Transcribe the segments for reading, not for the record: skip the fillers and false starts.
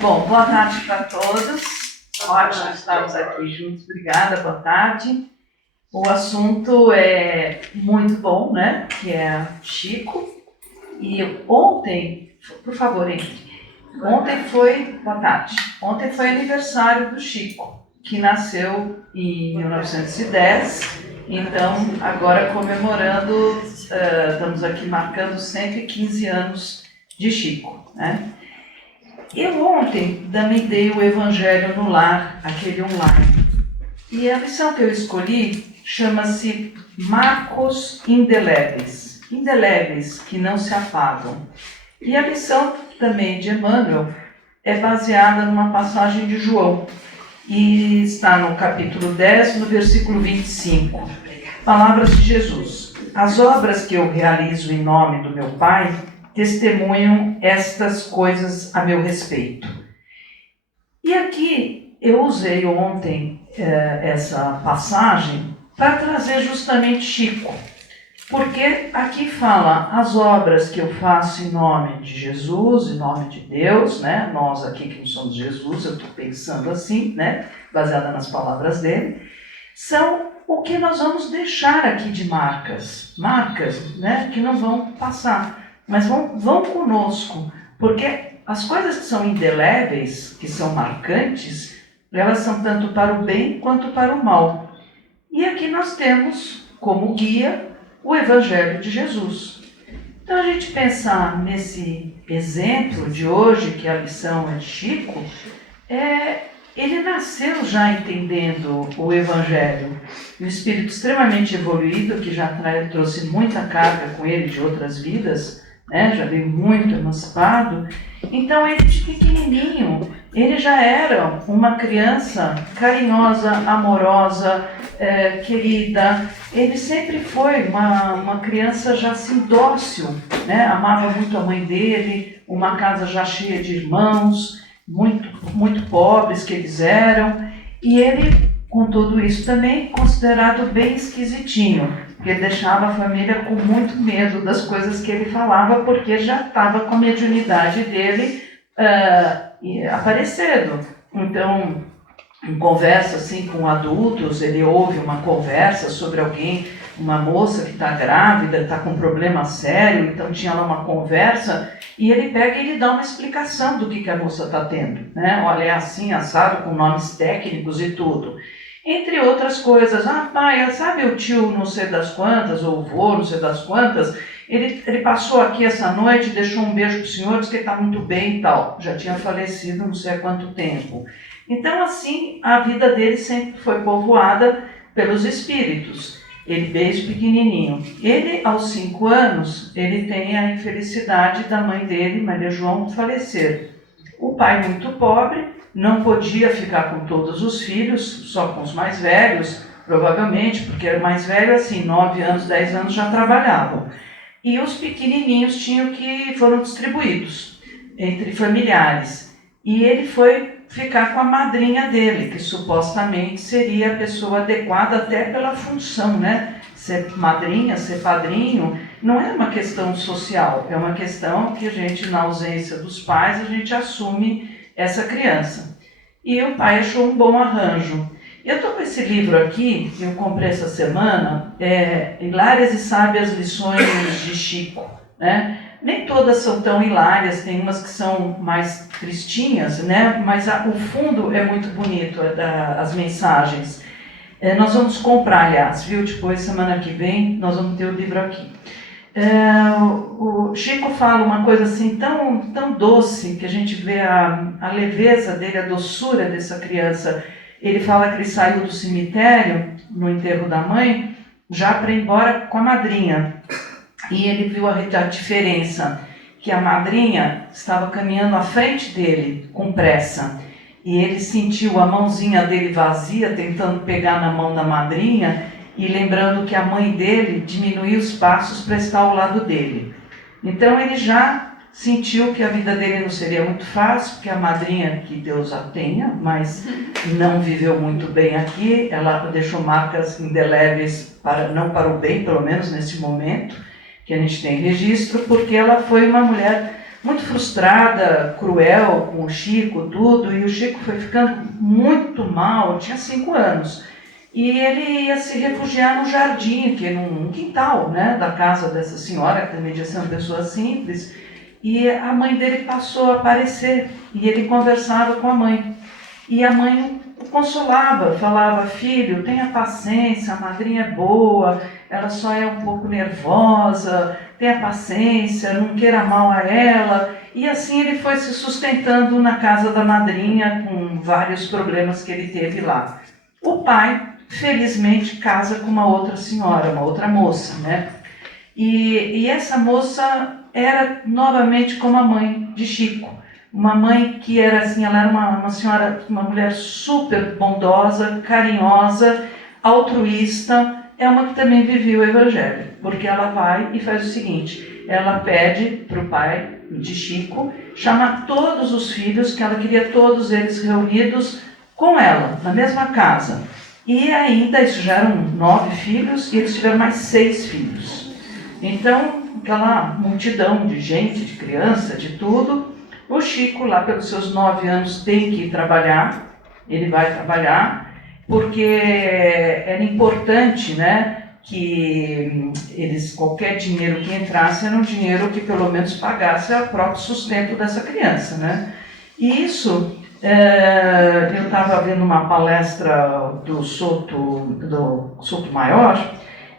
Bom, boa tarde para todos. Ótimo estarmos aqui juntos. Obrigada, boa tarde. O assunto é muito bom, né? Que é Chico. E ontem, por favor, entre. Boa tarde. Ontem foi aniversário do Chico, que nasceu em 1910. Então, agora comemorando, estamos aqui marcando 115 anos de Chico, né? Eu ontem também dei o Evangelho no Lar, aquele online. E a lição que eu escolhi chama-se Marcos Indeléveis. Indeléveis, que não se apagam. E a lição também de Emmanuel é baseada numa passagem de João. E está no capítulo 10, no versículo 25. Palavras de Jesus. As obras que eu realizo em nome do meu Pai testemunham estas coisas a meu respeito. E aqui eu usei ontem essa passagem para trazer justamente Chico, porque aqui fala as obras que eu faço em nome de Jesus, em nome de Deus, né? Nós aqui que não somos Jesus, eu estou pensando assim, né? Baseada nas palavras dele, são o que nós vamos deixar aqui de marcas, né? Que não vão passar. Mas vão conosco, porque as coisas que são indeléveis, que são marcantes, elas são tanto para o bem quanto para o mal. E aqui nós temos como guia o Evangelho de Jesus. Então a gente pensar nesse exemplo de hoje, que a lição é de Chico, ele nasceu já entendendo o Evangelho. Um espírito extremamente evoluído, que já trouxe muita carga com ele de outras vidas, né? Já veio muito emancipado. Então ele de pequenininho, ele já era uma criança carinhosa, amorosa, querida. Ele sempre foi uma criança já assim dócil, né? Amava muito a mãe dele, uma casa já cheia de irmãos, muito pobres que eles eram. E ele, com tudo isso também, considerado bem esquisitinho, porque ele deixava a família com muito medo das coisas que ele falava, porque já estava com a mediunidade dele aparecendo. Então, em conversa assim, com adultos, ele ouve uma conversa sobre alguém, uma moça que está grávida, está com um problema sério, então tinha lá uma conversa, e ele pega e ele dá uma explicação do que a moça está tendo, né? Olha, é assim, assado, com nomes técnicos e tudo. Entre outras coisas, pai, sabe o tio não sei das quantas, ou o vô não sei das quantas, ele passou aqui essa noite, deixou um beijo para o senhor, disse que está muito bem e tal. Já tinha falecido não sei há quanto tempo. Então, assim, a vida dele sempre foi povoada pelos espíritos. Ele desde pequenininho. Ele, aos 5 anos, ele tem a infelicidade da mãe dele, Maria João, falecer. O pai muito pobre, não podia ficar com todos os filhos, só com os mais velhos, provavelmente, porque era mais velho assim, 9 anos, 10 anos já trabalhavam. E os pequenininhos foram distribuídos entre familiares. E ele foi ficar com a madrinha dele, que supostamente seria a pessoa adequada até pela função, né? Ser madrinha, ser padrinho, não é uma questão social, é uma questão que a gente, na ausência dos pais, a gente assume essa criança. E o pai achou um bom arranjo. Eu estou com esse livro aqui, que eu comprei essa semana, Hilárias e Sábias Lições de Chico, né? Nem todas são tão hilárias, tem umas que são mais tristinhas, né? Mas o fundo é muito bonito, as mensagens. Nós vamos comprar, aliás, viu? Depois, semana que vem, nós vamos ter o livro aqui. O Chico fala uma coisa assim tão doce, que a gente vê a leveza dele, a doçura dessa criança. Ele fala que ele saiu do cemitério, no enterro da mãe, já para ir embora com a madrinha. E ele viu a diferença, que a madrinha estava caminhando à frente dele, com pressa. E ele sentiu a mãozinha dele vazia, tentando pegar na mão da madrinha, e lembrando que a mãe dele diminuiu os passos para estar ao lado dele. Então ele já sentiu que a vida dele não seria muito fácil, porque a madrinha, que Deus a tenha, mas não viveu muito bem aqui, ela deixou marcas indeléveis, não para o bem, pelo menos nesse momento, que a gente tem registro, porque ela foi uma mulher muito frustrada, cruel com o Chico, tudo, e o Chico foi ficando muito mal, tinha 5 anos. E ele ia se refugiar no jardim, que é num quintal, né, da casa dessa senhora, que também devia ser uma pessoa simples, e a mãe dele passou a aparecer, e ele conversava com a mãe. E a mãe o consolava, falava, filho, tenha paciência, a madrinha é boa, ela só é um pouco nervosa, tenha paciência, não queira mal a ela. E assim ele foi se sustentando na casa da madrinha, com vários problemas que ele teve lá. O pai, felizmente, casa com uma outra senhora, uma outra moça, né? E essa moça era novamente como a mãe de Chico. Uma mãe que era assim, ela era uma senhora, uma mulher super bondosa, carinhosa, altruísta, é uma que também vivia o Evangelho, porque ela vai e faz o seguinte, ela pede para o pai de Chico chamar todos os filhos, que ela queria todos eles reunidos com ela, na mesma casa. E ainda, isso já eram 9 filhos, e eles tiveram mais 6 filhos. Então, aquela multidão de gente, de criança, de tudo. O Chico, lá pelos seus 9 anos, tem que ir trabalhar, ele vai trabalhar, porque era importante, né, que qualquer dinheiro que entrasse era um dinheiro que pelo menos pagasse o próprio sustento dessa criança, né. E isso, eu estava vendo uma palestra do Sotomayor,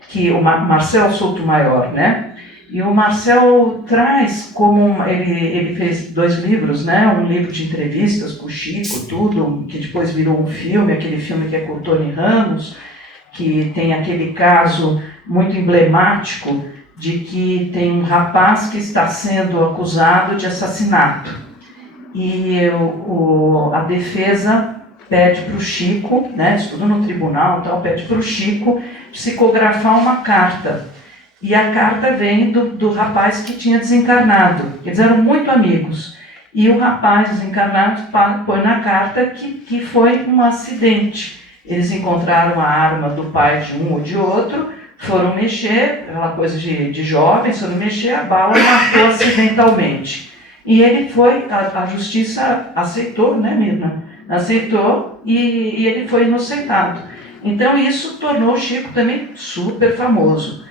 que o Marcel Sotomayor, né, e o Marcel traz como ele fez 2 livros, né? Um livro de entrevistas com o Chico, tudo, que depois virou um filme, aquele filme que é com o Tony Ramos, que tem aquele caso muito emblemático de que tem um rapaz que está sendo acusado de assassinato. E a defesa pede para o Chico, né? Isso tudo no tribunal, então, pede para o Chico psicografar uma carta. E a carta vem do rapaz que tinha desencarnado. Eles eram muito amigos. E o rapaz desencarnado põe na carta que foi um acidente. Eles encontraram a arma do pai de um ou de outro, foram mexer, aquela coisa de jovens, foram mexer, a bala matou acidentalmente. E ele foi, a justiça aceitou, né, Mirna? Aceitou e ele foi inocentado. Então isso tornou o Chico também super famoso.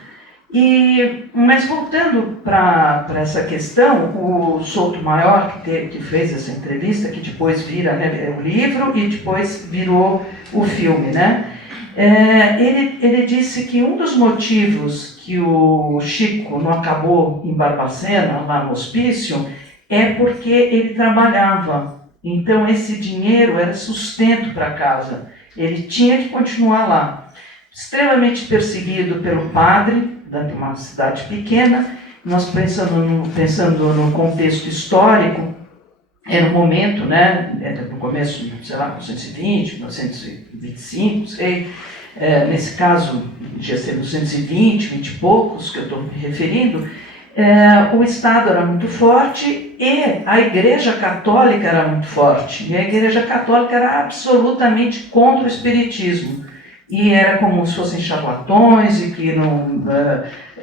Mas voltando para essa questão, o Sotomayor, que fez essa entrevista, que depois vira, né, o livro e depois virou o filme, né? Ele disse que um dos motivos que o Chico não acabou em Barbacena, lá no hospício, é porque ele trabalhava. Então esse dinheiro era sustento para casa. Ele tinha que continuar lá. Extremamente perseguido pelo padre, de uma cidade pequena, nós pensando no contexto histórico, era um momento, né, no começo, sei lá, 1920, 1925, sei, nesse caso, devia ser 1920, 20 e poucos, que eu estou me referindo, o Estado era muito forte e a Igreja Católica era muito forte, e a Igreja Católica era absolutamente contra o espiritismo. E era como se fossem charlatões e que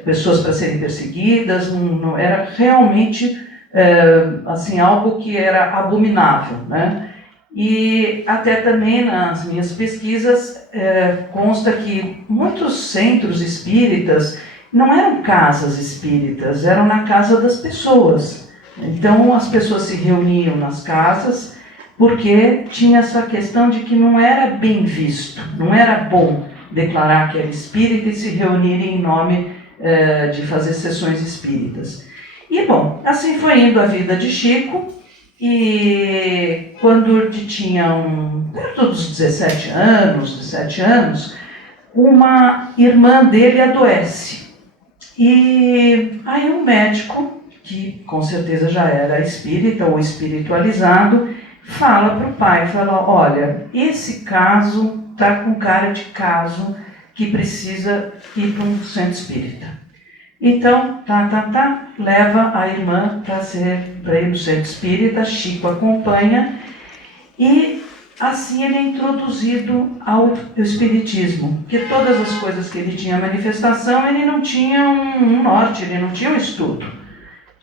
pessoas para serem perseguidas, não era realmente assim, algo que era abominável, né? E até também nas minhas pesquisas consta que muitos centros espíritas não eram casas espíritas, eram na casa das pessoas. Então as pessoas se reuniam nas casas, porque tinha essa questão de que não era bem visto, não era bom declarar que era espírita e se reunir em nome de fazer sessões espíritas. E bom, assim foi indo a vida de Chico, e quando ele tinha perto dos 17 anos, uma irmã dele adoece. E aí um médico, que com certeza já era espírita ou espiritualizado, fala para o pai, fala, olha, esse caso está com cara de caso que precisa ir para um centro espírita. Então, leva a irmã para ir no centro espírita, Chico acompanha, e assim ele é introduzido ao espiritismo, porque todas as coisas que ele tinha manifestação, ele não tinha um norte, ele não tinha um estudo.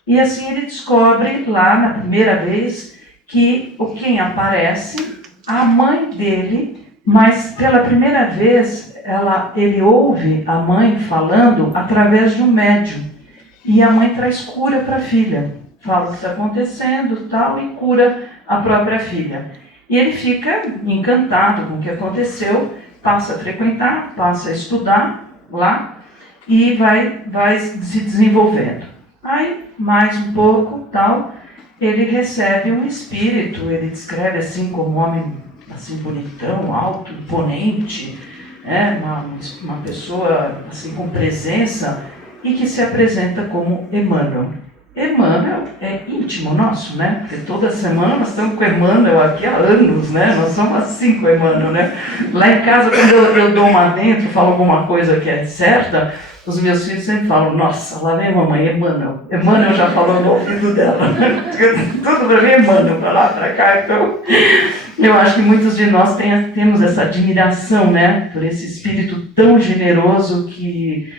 E assim ele descobre lá na primeira vez que quem aparece, a mãe dele, mas pela primeira vez ele ouve a mãe falando através de um médium. E a mãe traz cura para a filha, fala o que está acontecendo tal, e cura a própria filha. E ele fica encantado com o que aconteceu, passa a frequentar, passa a estudar lá e vai se desenvolvendo. Aí, mais um pouco, tal, ele recebe um espírito, ele descreve assim como um homem assim bonitão, alto, imponente, uma pessoa assim com presença, e que se apresenta como Emmanuel. Emmanuel é íntimo nosso, né? Porque toda semana nós estamos com Emmanuel aqui há anos, né? Nós somos assim com Emmanuel, né? Lá em casa, quando eu dou uma dentro, falo alguma coisa que é certa, os meus filhos sempre falam, nossa, lá vem a mamãe, Emmanuel. Emmanuel já falou no ouvido dela. Tudo para mim é Emmanuel, para lá, para cá. Então, eu acho que muitos de nós temos essa admiração, né? Por esse espírito tão generoso que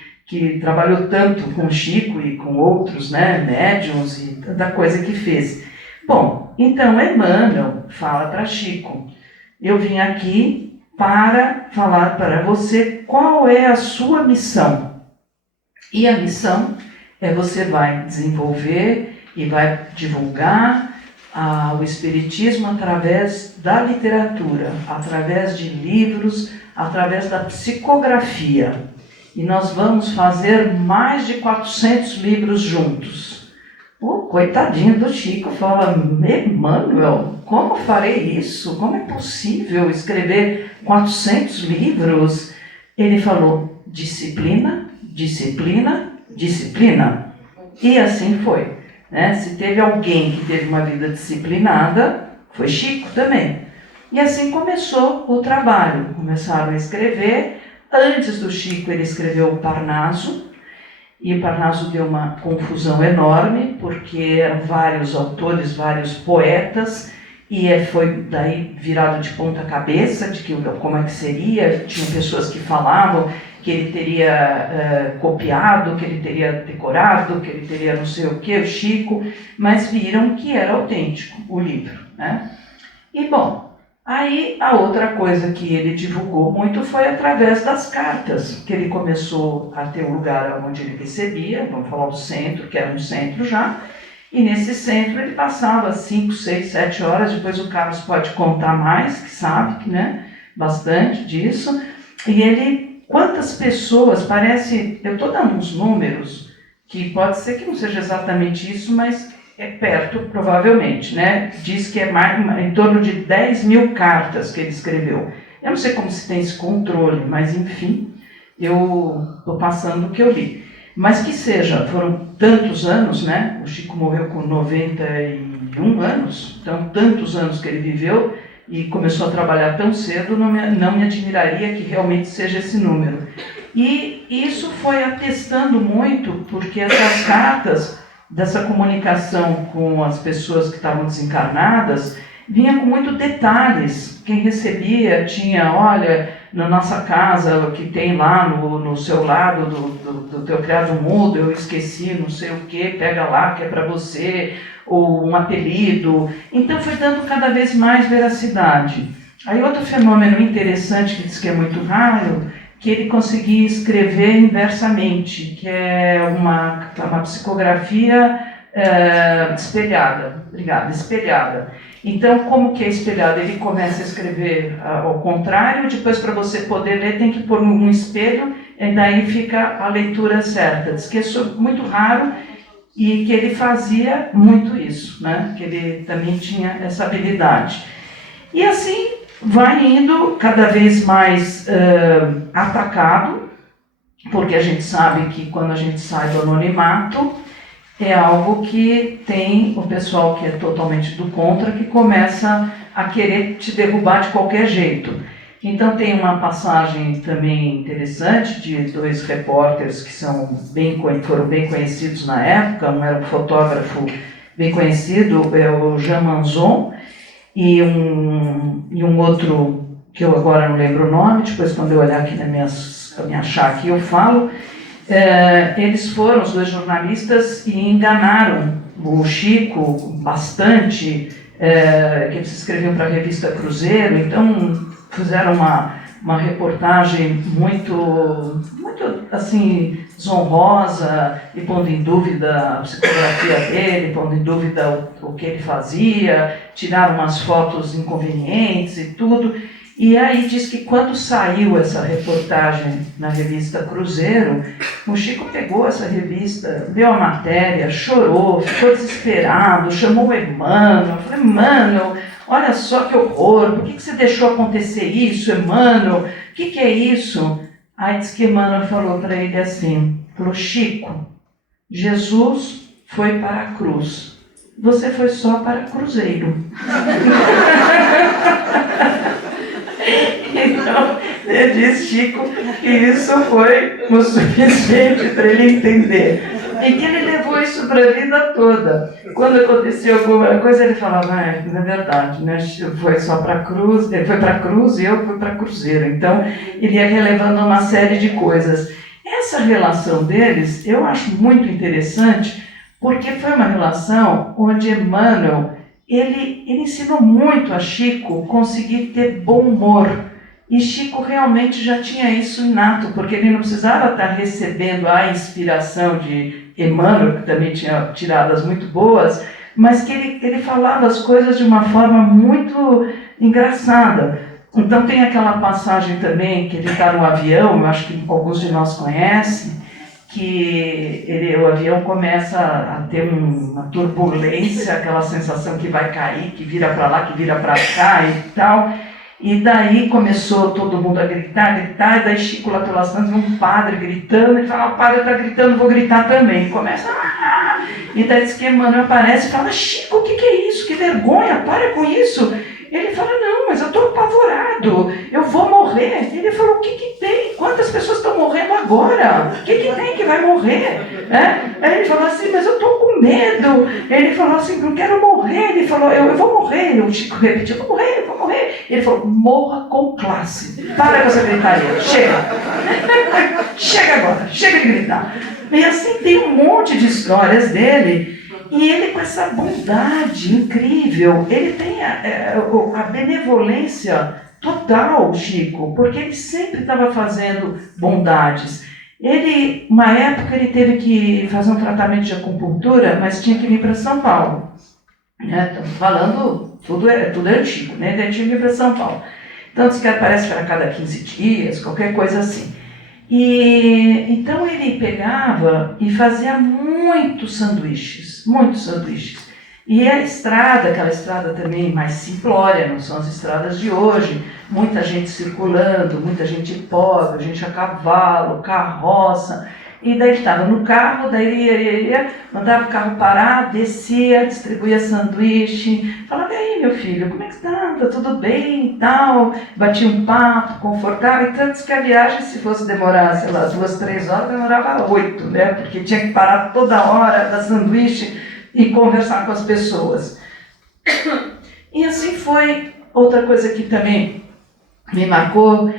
trabalhou tanto com Chico e com outros, né, médiuns e tanta coisa que fez. Bom, então Emmanuel fala para Chico, eu vim aqui para falar para você qual é a sua missão. E a missão você vai desenvolver e vai divulgar o Espiritismo através da literatura, através de livros, através da psicografia. E nós vamos fazer mais de 400 livros juntos. Coitadinho do Chico, fala, Emmanuel, como farei isso? Como é possível escrever 400 livros? Ele falou, disciplina, disciplina, disciplina. E assim foi. Né? Se teve alguém que teve uma vida disciplinada, foi Chico também. E assim começou o trabalho. Começaram a escrever. Antes do Chico, ele escreveu o Parnaso, e o Parnaso deu uma confusão enorme, porque eram vários autores, vários poetas, e foi daí virado de ponta cabeça, de como é que seria. Tinham pessoas que falavam que ele teria copiado, que ele teria decorado, que ele teria não sei o que, o Chico, mas viram que era autêntico o livro, né? E bom, aí a outra coisa que ele divulgou muito foi através das cartas, que ele começou a ter um lugar onde ele recebia, vamos falar do centro, que era um centro já, e nesse centro ele passava 5, 6, 7 horas, depois o Carlos pode contar mais, que sabe, né, bastante disso, e ele, quantas pessoas, parece, eu estou dando uns números, que pode ser que não seja exatamente isso, mas é perto, provavelmente, né? Diz que é em torno de 10 mil cartas que ele escreveu. Eu não sei como se tem esse controle, mas enfim, eu estou passando o que eu li. Mas que seja, foram tantos anos, né? O Chico morreu com 91 anos, então tantos anos que ele viveu e começou a trabalhar tão cedo, não me admiraria que realmente seja esse número. E isso foi atestando muito, porque essas cartas dessa comunicação com as pessoas que estavam desencarnadas, vinha com muitos detalhes. Quem recebia tinha, olha, na nossa casa, o que tem lá no seu lado do teu criado mudo, eu esqueci, não sei o que, pega lá, que é para você, ou um apelido. Então foi dando cada vez mais veracidade. Aí outro fenômeno interessante, que diz que é muito raro, que ele conseguia escrever inversamente, que é uma psicografia espelhada. Obrigada, espelhada. Então, como que é espelhada? Ele começa a escrever ao contrário, depois para você poder ler tem que pôr um espelho, e daí fica a leitura certa. Diz que isso é muito raro e que ele fazia muito isso, né? Que ele também tinha essa habilidade. E assim vai indo cada vez mais atacado, porque a gente sabe que quando a gente sai do anonimato, é algo que tem o pessoal que é totalmente do contra, que começa a querer te derrubar de qualquer jeito. Então tem uma passagem também interessante de 2 repórteres que foram bem conhecidos na época. Um era um fotógrafo bem conhecido, é o Jean Manzon, e um outro, que eu agora não lembro o nome, depois quando eu olhar aqui me achar aqui eu falo, eles foram, os dois jornalistas, e enganaram o Chico bastante, que eles escreviam para a revista Cruzeiro, então fizeram uma reportagem muito assim, desonrosa, e pondo em dúvida a psicografia dele, pondo em dúvida o que ele fazia, tiraram umas fotos inconvenientes e tudo. E aí diz que quando saiu essa reportagem na revista Cruzeiro, o Chico pegou essa revista, leu a matéria, chorou, ficou desesperado, chamou o Emmanuel, falou: Emmanuel, olha só que horror, por que você deixou acontecer isso, Emmanuel? O que é isso? Aí diz que Emmanuel falou para ele assim, falou: Chico, Jesus foi para a cruz, você foi só para Cruzeiro. Então, ele diz, Chico, que isso foi o suficiente para ele entender. E que ele levou isso para a vida toda. Quando acontecia alguma coisa, ele falava: na verdade, né? Foi só para a cruz, ele foi para a cruz e eu fui para Cruzeiro. Então, ele ia relevando uma série de coisas. Essa relação deles, eu acho muito interessante, porque foi uma relação onde Emmanuel, ele ensinou muito a Chico conseguir ter bom humor. E Chico realmente já tinha isso inato, porque ele não precisava estar recebendo a inspiração de Emmanuel, que também tinha tiradas muito boas, mas que ele falava as coisas de uma forma muito engraçada. Então tem aquela passagem também, que ele está no avião, eu acho que alguns de nós conhecem, que o avião começa a ter uma turbulência, aquela sensação que vai cair, que vira para lá, que vira para cá e tal. E daí começou todo mundo a gritar, e daí Chico lá pelas tantas, um padre gritando, e fala: o padre está gritando, vou gritar também. E começa, e daí diz que Emmanuel aparece e fala: Chico, o que é isso? Que vergonha, para com isso. Ele fala: não, mas eu estou apavorado, eu vou morrer. Ele falou: o que tem? Quantas pessoas estão morrendo agora? O que tem que vai morrer? Aí ele falou assim: mas eu estou com medo. Ele falou assim: não quero morrer. Ele falou: eu vou morrer. O Chico repetiu: eu vou morrer. Ele falou: morra com classe. Para com essa gritaria, chega. Chega agora, chega de gritar. E assim tem um monte de histórias dele. E ele, com essa bondade incrível, ele tem a benevolência total, Chico, porque ele sempre estava fazendo bondades. Ele, uma época, ele teve que fazer um tratamento de acupuntura, mas tinha que vir para São Paulo. Estamos falando, tudo é antigo, né? Ele tinha que vir para São Paulo. Então, diz que parece que era a cada 15 dias, qualquer coisa assim. E então ele pegava e fazia muitos sanduíches. E a estrada, aquela estrada também mais simplória, não são as estradas de hoje, muita gente circulando, muita gente pobre, gente a cavalo, carroça. E daí ele estava no carro, daí ele ia, mandava o carro parar, descia, distribuía sanduíche, falava: e aí, meu filho, como é que está? Tá tudo bem e tal? Batia um papo, confortável, e tanto que a viagem, se fosse demorar, sei lá, 2, 3 horas, demorava 8, né? Porque tinha que parar toda hora, dar sanduíche e conversar com as pessoas. E assim foi. Outra coisa que também me marcou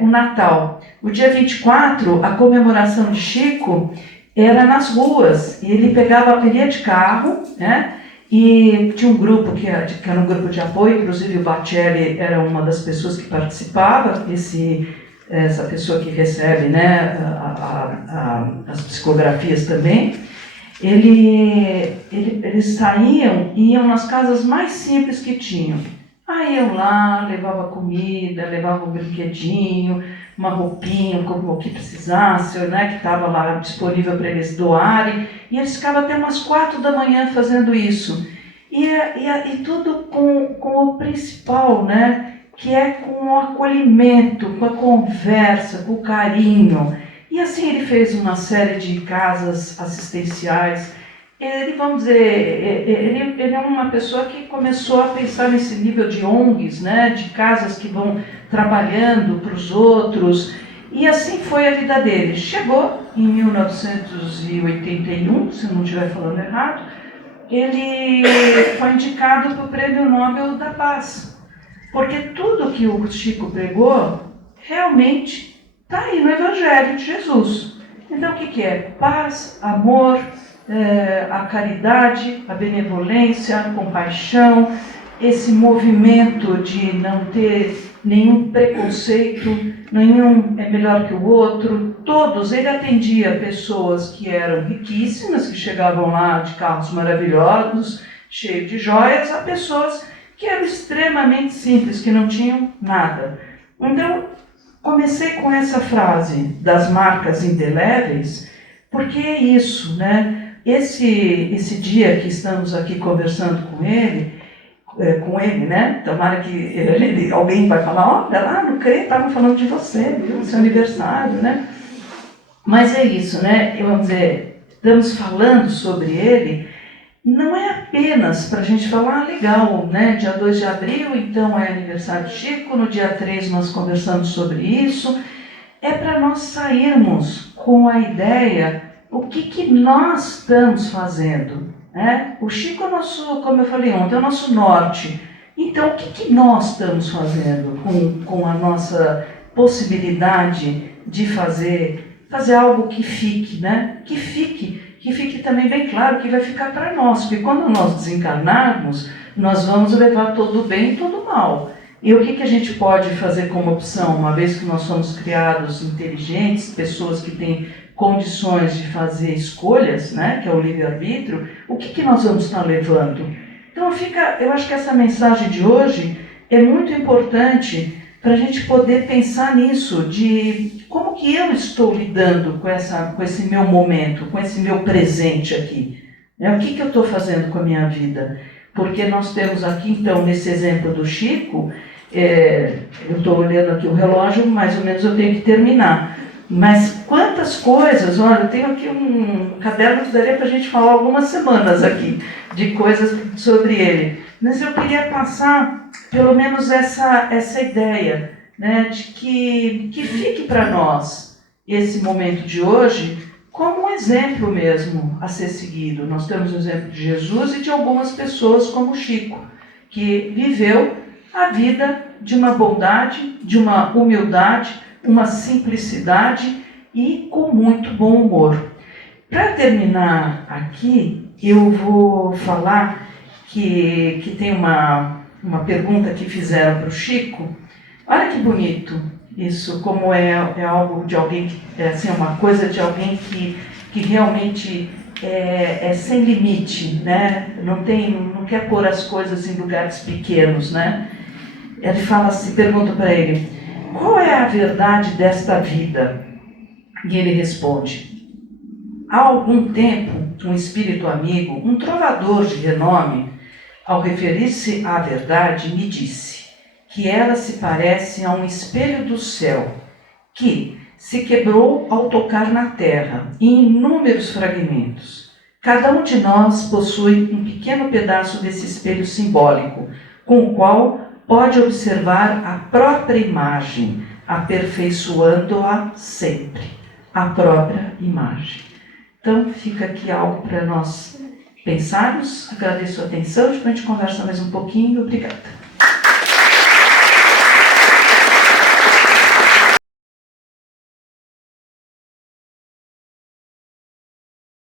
o Natal. O dia 24, a comemoração de Chico era nas ruas, e ele ia de carro, né? E tinha um grupo que era um grupo de apoio, inclusive o Bacelli era uma das pessoas que participava, essa pessoa que recebe, né, as psicografias também. Eles saíam e iam nas casas mais simples que tinham. Aí iam lá, levava comida, levava um brinquedinho, uma roupinha, como o que precisasse, né, que estava lá disponível para eles doarem. E eles ficavam até umas 4 da manhã fazendo isso. E tudo com o principal, né, que é com o acolhimento, com a conversa, com o carinho. E assim ele fez uma série de casas assistenciais. Ele, vamos dizer, ele é uma pessoa que começou a pensar nesse nível de ONGs, né, de casas que vão trabalhando para os outros, e assim foi a vida dele. Chegou em 1981, se não estiver falando errado, ele foi indicado para o Prêmio Nobel da Paz, porque tudo que o Chico pregou realmente está aí no Evangelho de Jesus. Então, o que é? Paz, amor, a caridade, a benevolência, a compaixão, esse movimento de não ter nenhum preconceito, nenhum é melhor que o outro. Todos, ele atendia pessoas que eram riquíssimas, que chegavam lá de carros maravilhosos, cheios de joias, a pessoas que eram extremamente simples, que não tinham nada. Então, comecei com essa frase das marcas indeléveis, porque é isso, né? Esse dia que estamos aqui conversando com ele, né? Tomara que alguém vai falar, olha lá no CRE, estavam falando de você, viu? Seu aniversário, né? Mas é isso, né? Vamos dizer, estamos falando sobre ele, não é apenas para a gente falar, legal, né? Dia 2 de abril, então é aniversário de Chico, no dia 3 nós conversamos sobre isso, é para nós sairmos com a ideia, o que nós estamos fazendo, né? O Chico é o nosso, como eu falei ontem, é o nosso norte. Então, o que nós estamos fazendo com a nossa possibilidade de fazer algo que fique, né? Que fique também bem claro que vai ficar para nós, porque quando nós desencarnarmos, nós vamos levar todo o bem e todo o mal. E o que a gente pode fazer como opção, uma vez que nós somos criados inteligentes, pessoas que têm condições de fazer escolhas, né, que é o livre-arbítrio, o que nós vamos estar levando? Então eu acho que essa mensagem de hoje é muito importante para a gente poder pensar nisso, de como que eu estou lidando com esse meu momento, com esse meu presente aqui. Né? O que eu estou fazendo com a minha vida? Porque nós temos aqui, então, nesse exemplo do Chico, eu estou olhando aqui o relógio, mais ou menos eu tenho que terminar. Mas quantas coisas, olha, eu tenho aqui um caderno que daria para a gente falar algumas semanas aqui, de coisas sobre ele. Mas eu queria passar, pelo menos, essa ideia, né, de que fique para nós esse momento de hoje como um exemplo mesmo a ser seguido. Nós temos o exemplo de Jesus e de algumas pessoas como Chico, que viveu a vida de uma bondade, de uma humildade, uma simplicidade e com muito bom humor. Para terminar aqui, eu vou falar que tem uma pergunta que fizeram para o Chico. Olha que bonito isso, como é algo de alguém, assim, uma coisa de alguém que realmente é sem limite, né? Não quer pôr as coisas em lugares pequenos, né? Ele fala assim, pergunta para ele, qual é a verdade desta vida? E ele responde, há algum tempo, um espírito amigo, um trovador de renome, ao referir-se à verdade, me disse que ela se parece a um espelho do céu, que se quebrou ao tocar na terra, em inúmeros fragmentos. Cada um de nós possui um pequeno pedaço desse espelho simbólico, com o qual pode observar a própria imagem, aperfeiçoando-a sempre. A própria imagem. Então, fica aqui algo para nós pensarmos. Agradeço a atenção, depois a gente conversa mais um pouquinho. Obrigada.